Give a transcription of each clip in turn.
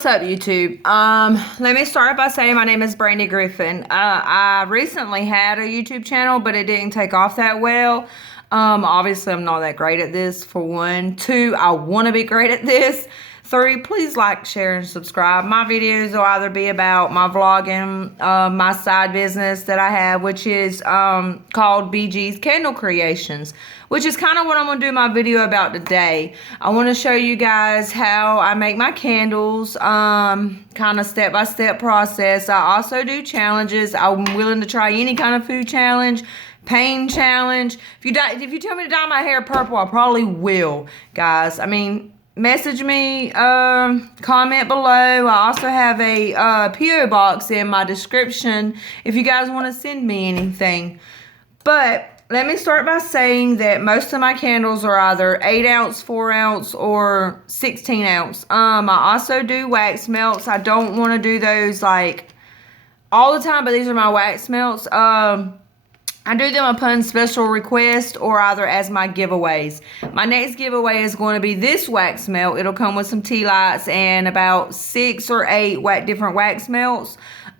What's up, YouTube? Let me start by saying my name is Brandy Griffin. I recently had a YouTube channel, but it didn't take off that well. Obviously, I'm not that great at this, for one. Two, I want to be great at this. Three, please like, share, and subscribe. My videos will either be about my vlogging, my side business that I have, which is called BG's Candle Creations, which is kind of what I'm going to do my video about today. I want to show you guys how I make my candles, kind of step-by-step process. I also do challenges. I'm willing to try any kind of food challenge, pain challenge. If you tell me to dye my hair purple, I probably will, guys. I mean, message me, comment below. I also have a P.O. box in my description if you guys want to send me anything. But let me start by saying that most of my candles are either 8 ounce, 4 ounce, or 16 ounce. I also do wax melts. I don't want to do those like all the time, but these are my wax melts. I do them upon special request or either as my giveaways. My next giveaway is going to be this wax melt. It'll come with some tea lights and about 6 or 8 different wax melts.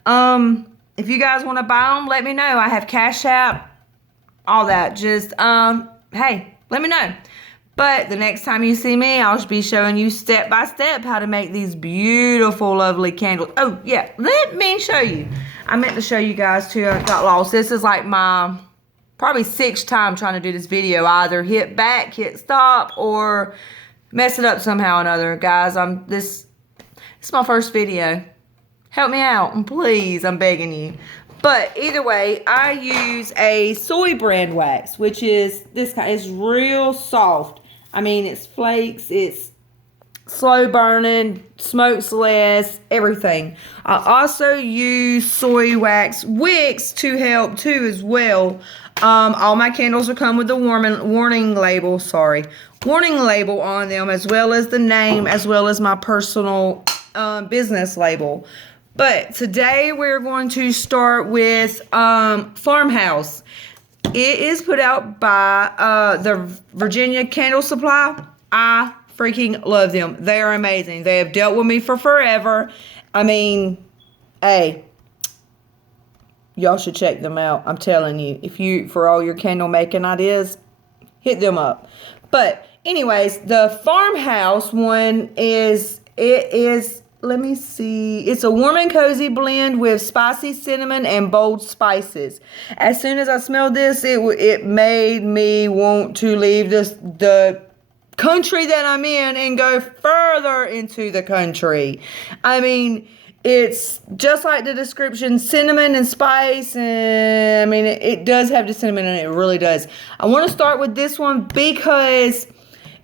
If you guys want to buy them, let me know. I have Cash App, all that. Just, hey, let me know. But the next time you see me, I'll be showing you step by step how to make these beautiful, lovely candles. Oh, yeah, let me show you. I meant to show you guys too. I got lost. This is like my probably 6th time trying to do this video. I either hit back, hit stop, or mess it up somehow or another. Guys, this is my first video. Help me out, please. I'm begging you. But either way, I use a soy brand wax, which is this kind. It's real soft. I mean, it's flakes. It's slow burning, smokes less, everything. I also use soy wax wicks to help too as well. All my candles will come with the warning label on them, as well as the name, as well as my personal business label. But today we're going to start with Farmhouse. It is put out by the Virginia Candle Supply. I freaking love them. They are amazing. They have dealt with me for forever. I mean, hey, y'all should check them out. I'm telling you, for all your candle making ideas, hit them up. But anyways, the Farmhouse one let me see. It's a warm and cozy blend with spicy cinnamon and bold spices. As soon as I smelled this, it made me want to leave the country that I'm in and go further into the country. I mean, it's just like the description, cinnamon and spice, and I mean, it does have the cinnamon in it. It really does. I want to start with this one because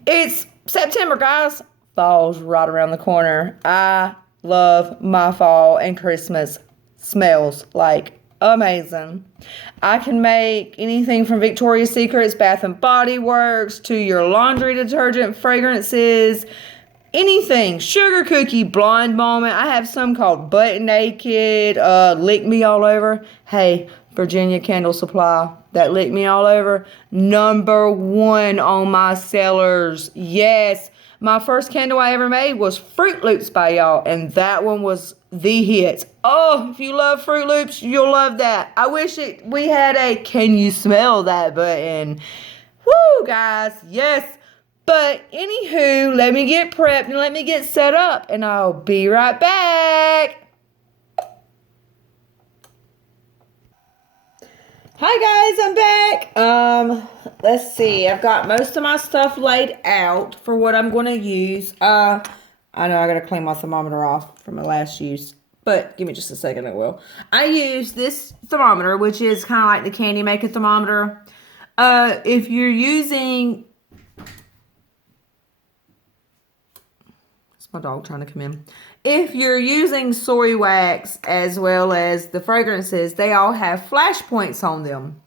it's September, guys. Fall's right around the corner. I love my fall and Christmas smells like amazing. I can make anything from Victoria's Secrets, Bath and Body Works, to your laundry detergent fragrances, anything. Sugar Cookie, Blonde Moment. I have some called Butt Naked, Lick Me All Over. Hey, Virginia Candle Supply, that Lick Me All Over, #1 on my sellers. Yes. My first candle I ever made was Fruit Loops by y'all, and that one was the hit. Oh, if you love Fruit Loops, you'll love that. I wish we had a "Can you smell that" button. Woo, guys, yes. But anywho, let me get prepped and let me get set up, and I'll be right back. Hi guys, I'm back. Let's see. I've got most of my stuff laid out for what I'm going to use. I know I got to clean my thermometer off from my last use, but give me just a second, I will. I use this thermometer, which is kind of like the Candy Maker thermometer. If you're using... It's my dog trying to come in. If you're using soy wax as well as the fragrances, they all have flash points on them.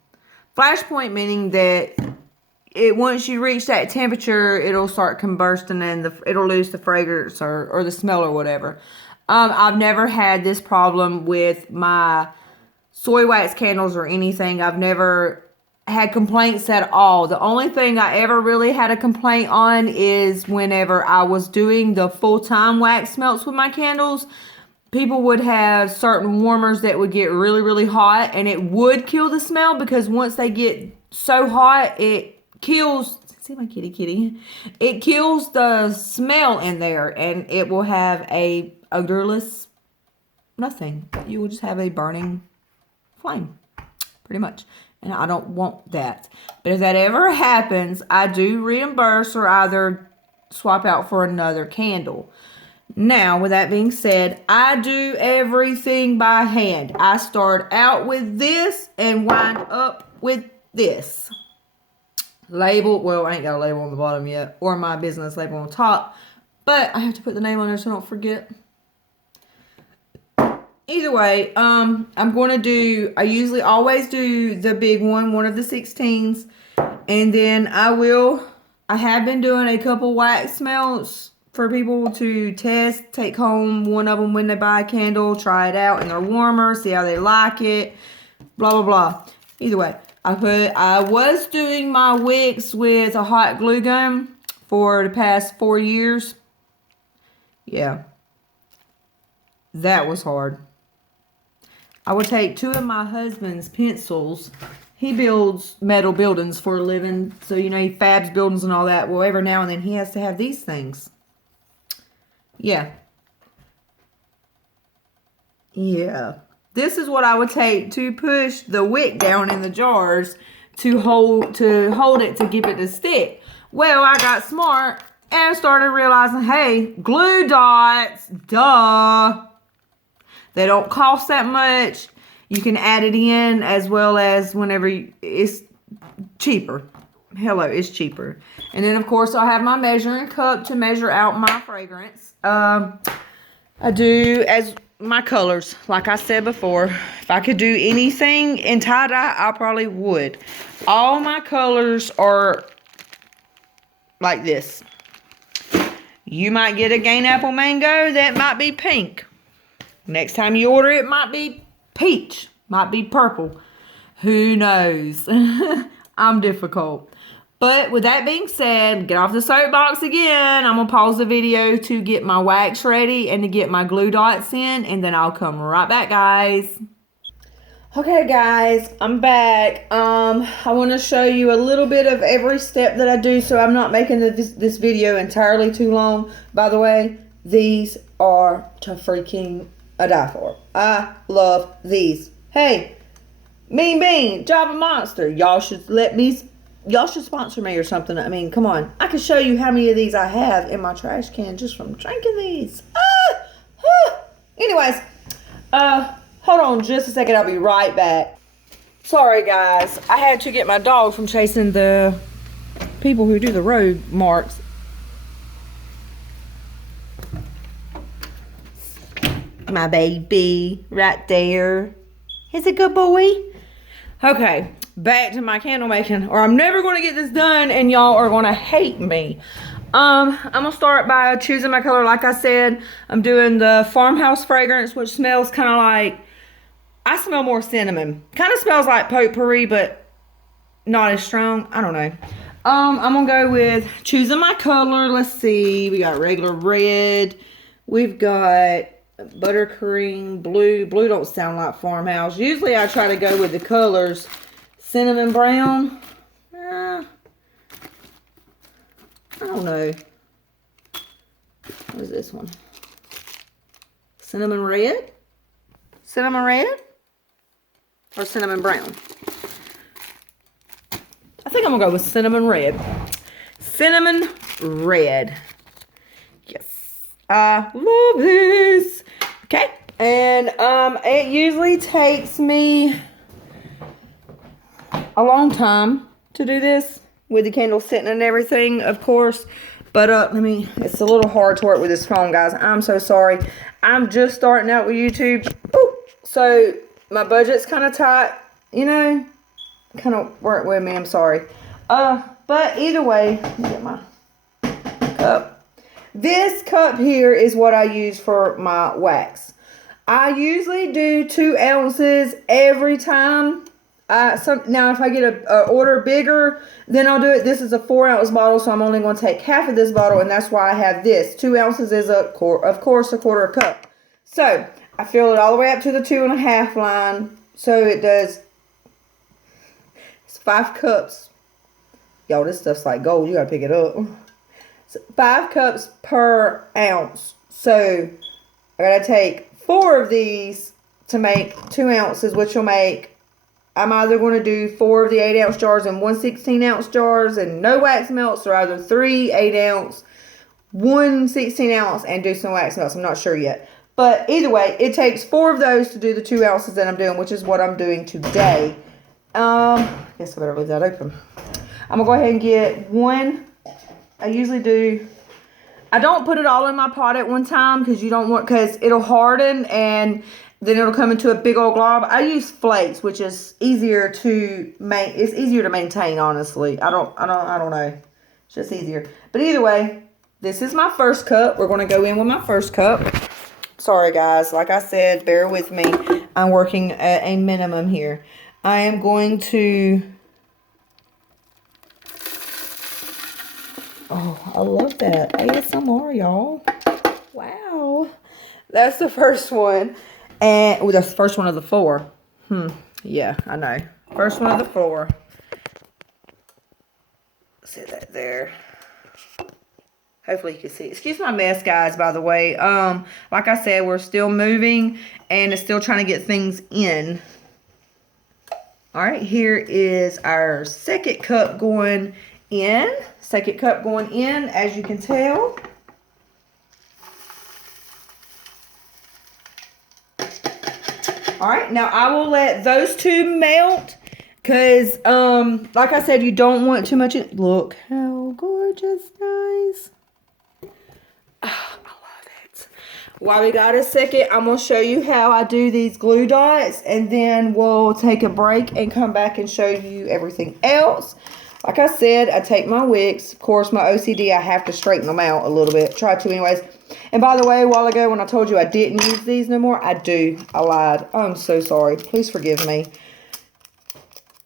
Flash point meaning that once you reach that temperature, it'll start combusting and it'll lose the fragrance or the smell or whatever. I've never had this problem with my soy wax candles or anything. I've never had complaints at all. The only thing I ever really had a complaint on is whenever I was doing the full-time wax melts with my candles. People would have certain warmers that would get really, really hot, and it would kill the smell because once they get so hot, it kills. See my kitty. It kills the smell in there, and it will have a odorless nothing. You will just have a burning flame, pretty much. And I don't want that. But if that ever happens, I do reimburse or either swap out for another candle. Now, with that being said, I do everything by hand. I start out with this and wind up with this. Label, well, I ain't got a label on the bottom yet, or my business label on top, but I have to put the name on there so I don't forget. Either way, I'm going to do, I usually always do the big one of the 16s, and then I have been doing a couple wax melts for people to test, take home one of them when they buy a candle, try it out in their warmer, see how they like it, blah, blah, blah. Either way, I was doing my wicks with a hot glue gun for the past 4 years. Yeah. That was hard. I would take 2 of my husband's pencils. He builds metal buildings for a living. So, you know, he fabs buildings and all that. Well, every now and then he has to have these things. Yeah. Yeah. This is what I would take to push the wick down in the jars to hold it to keep it to stick. Well, I got smart and started realizing, hey, glue dots, duh. They don't cost that much. You can add it in as well as whenever it's cheaper. Hello, it's cheaper. And then, of course, I have my measuring cup to measure out my fragrance. I do as my colors. Like I said before, if I could do anything in tie-dye, I probably would. All my colors are like this. You might get a Gain Apple Mango that might be pink. Next time you order it might be peach, might be purple. Who knows? I'm difficult. But with that being said, get off the soapbox again. I'm going to pause the video to get my wax ready and to get my glue dots in. And then I'll come right back, guys. Okay, guys, I'm back. I want to show you a little bit of every step that I do so I'm not making this video entirely too long. By the way, these are to freaking die for. I love these. Hey, Mean Bean, Java Monster, y'all should sponsor me or something. I mean, come on. I can show you how many of these I have in my trash can just from drinking these. Anyways, hold on just a second. I'll be right back. Sorry, guys. I had to get my dog from chasing the people who do the road marks. My baby right there. He's a good boy. Okay, back to my candle making, or I'm never going to get this done and y'all are going to hate me. I'm going to start by choosing my color. Like I said, I'm doing the Farmhouse fragrance, which smells kind of like, I smell more cinnamon. Kind of smells like potpourri, but not as strong. I don't know. I'm going to go with choosing my color. Let's see. We got regular red. We've got buttercream, blue. Blue don't sound like Farmhouse. Usually I try to go with the colors. Cinnamon brown. I don't know. What is this one? Cinnamon red? Cinnamon red? Or cinnamon brown? I think I'm going to go with cinnamon red. Cinnamon red. Yes. I love this. Okay. And it usually takes me a long time to do this with the candle sitting and everything, of course. But it's a little hard to work with this phone, guys. I'm so sorry. I'm just starting out with YouTube. Ooh, so my budget's kind of tight, you know. Kind of work with me, I'm sorry. But either way, let me get my cup. This cup here is what I use for my wax. I usually do 2 ounces every time Now if I get a order bigger, then I'll do it. This is a 4-ounce bottle, so I'm only going to take half of this bottle, and that's why I have this. 2 ounces is of course a quarter cup. So I fill it all the way up to the 2.5 line. So it does. It's 5 cups. Y'all, this stuff's like gold. You gotta pick it up. So 5 cups per ounce. So I gotta take 4 of these to make 2 ounces, which will make. I'm either going to do 4 of the 8-ounce jars and 1 16-ounce jars and no wax melts, or either 3 8-ounce, 1 16-ounce, and do some wax melts. I'm not sure yet. But either way, it takes 4 of those to do the 2 ounces that I'm doing, which is what I'm doing today. I guess I better leave that open. I'm going to go ahead and get 1. I usually do. I don't put it all in my pot at one time because it'll harden and then it'll come into a big old glob. I use flakes, which is easier to it's easier to maintain, honestly. I don't know. It's just easier. But either way, this is my first cup. We're going to go in with my first cup. Sorry guys, like I said, bear with me. I'm working at a minimum here. I am going to. Oh, I love that. ASMR, y'all. Wow. That's the first one. And that's the first one of the 4. Yeah, I know. First one of the 4. See that there. Hopefully you can see. Excuse my mess, guys, by the way. Like I said, we're still moving and it's still trying to get things in. All right, here is our second cup going in. Second cup going in, as you can tell. All right, now I will let those 2 melt because, like I said, you don't want too much. Look how gorgeous, guys. Oh, I love it. While we got a second, I'm going to show you how I do these glue dots, and then we'll take a break and come back and show you everything else. Like I said, I take my wicks. Of course, my OCD, I have to straighten them out a little bit. Try to anyways. And by the way, a while ago when I told you I didn't use these no more, I do. I lied. I'm so sorry. Please forgive me.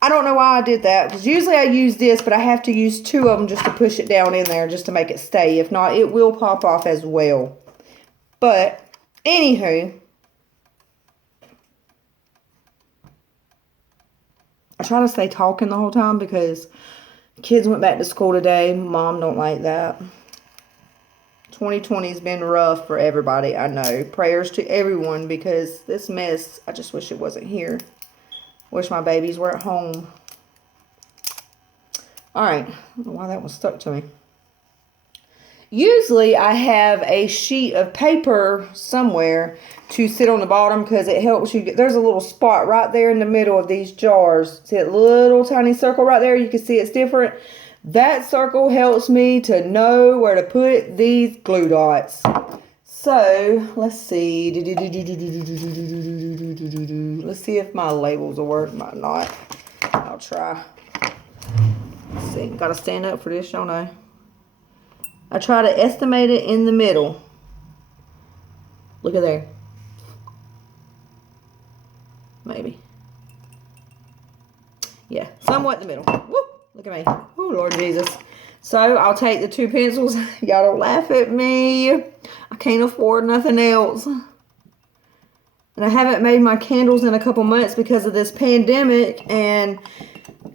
I don't know why I did that. Because usually I use this, but I have to use 2 of them just to push it down in there just to make it stay. If not, it will pop off as well. But, anywho, I try to stay talking the whole time because kids went back to school today. Mom don't like that. 2020 has been rough for everybody, I know. Prayers to everyone because this mess, I just wish it wasn't here. Wish my babies were at home. Alright, I don't know why that was stuck to me. Usually I have a sheet of paper somewhere to sit on the bottom because it helps you. There's a little spot right there in the middle of these jars. See that little tiny circle right there? You can see it's different. That circle helps me to know where to put these glue dots. So, let's see. Let's see if my labels will work. Might not. I'll try. Let's see. Gotta stand up for this, y'all know. I try to estimate it in the middle. Look at there. Maybe. Yeah, somewhat in the middle. Whoop. Look at me. Oh, Lord Jesus. So, I'll take the 2 pencils. Y'all don't laugh at me. I can't afford nothing else. And I haven't made my candles in a couple months because of this pandemic. And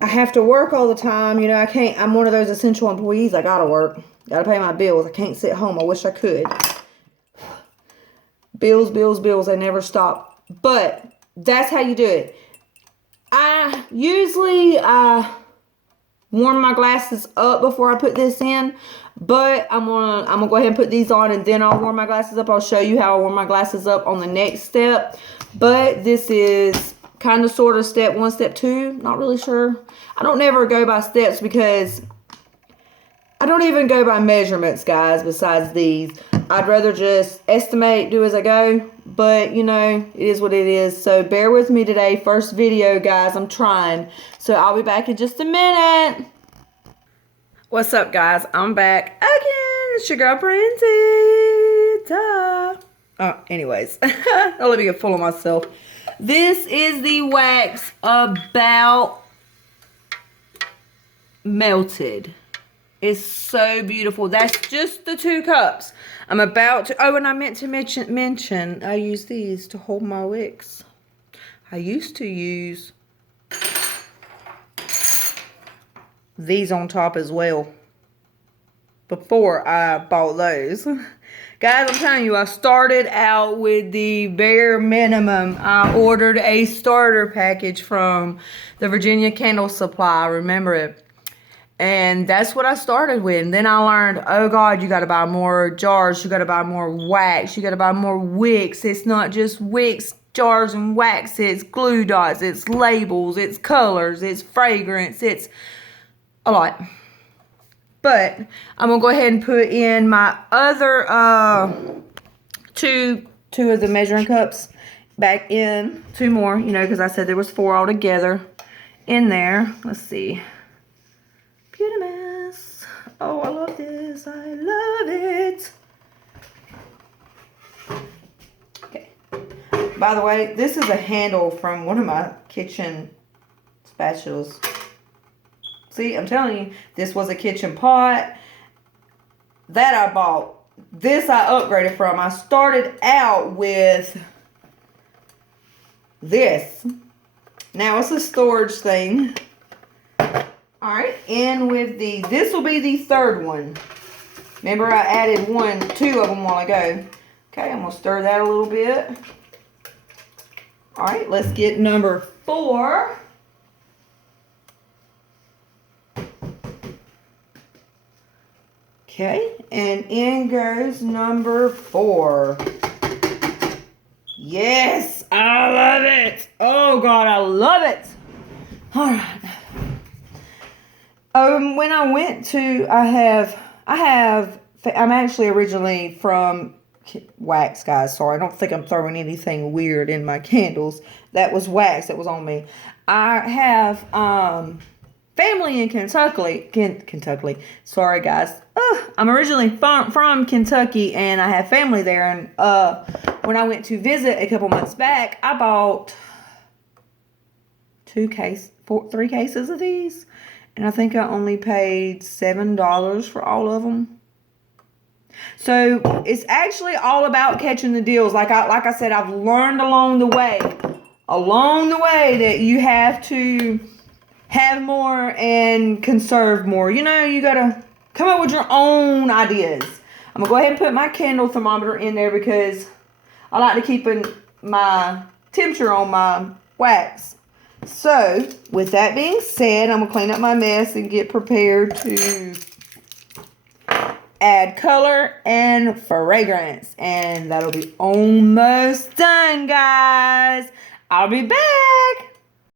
I have to work all the time. You know, I can't. I'm one of those essential employees. I gotta work. Gotta pay my bills. I can't sit home. I wish I could. Bills, bills, bills. They never stop. But that's how you do it. I usually warm my glasses up before I put this in, but I'm gonna go ahead and put these on and then I'll warm my glasses up. I'll show you how I warm my glasses up on the next step. But this is kind of sort of step 1, step 2. Not really sure. I don't never go by steps because I don't even go by measurements, guys, besides these. I'd rather just estimate, do as I go. But, you know, it is what it is. So, bear with me today. First video, guys. I'm trying. So, I'll be back in just a minute. What's up, guys? I'm back again. It's your girl, Brandy. Duh. Anyways. Don't let me get full of myself. This is the wax About Melted. It's so beautiful. That's just the 2 cups. I'm about to, oh, and I meant to mention I use these to hold my wicks. I used to use these on top as well before I bought those. Guys, I'm telling you, I started out with the bare minimum. I ordered a starter package from the Virginia Candle Supply. Remember it? And that's what I started with. And then I learned, oh God, you got to buy more jars. You got to buy more wax. You got to buy more wicks. It's not just wicks, jars, and wax. It's glue dots. It's labels. It's colors. It's fragrance. It's a lot. But I'm going to go ahead and put in my other two of the measuring cups back in. 2 more, you know, because I said there was 4 altogether in there. Let's see. Beauty Mess. Oh, I love this. I love it. Okay. By the way, this is a handle from one of my kitchen spatulas. See, I'm telling you, this was a kitchen pot that I bought. This I upgraded from. I started out with this. Now it's a storage thing. Alright, in with this will be the 3rd one. Remember I added 2 of them while ago. Okay, I'm going to stir that a little bit. Alright, let's get number 4. Okay, and in goes number 4. Yes, I love it. Oh God, I love it. Alright. When I went to, I'm actually originally from wax, guys. Sorry, I don't think I'm throwing anything weird in my candles. That was wax that was on me. I have family in Kentucky. Sorry, guys. I'm originally from Kentucky, and I have family there. And when I went to visit a couple months back, I bought 3 cases of these. And I think I only paid $7 for all of them. So it's actually all about catching the deals. Like I said, I've learned along the way that you have to have more and conserve more. You know, you gotta come up with your own ideas. I'm gonna go ahead and put my candle thermometer in there because I like to keep my temperature on my wax. So, with that being said, I'm going to clean up my mess and get prepared to add color and fragrance. And that'll be almost done, guys. I'll be back.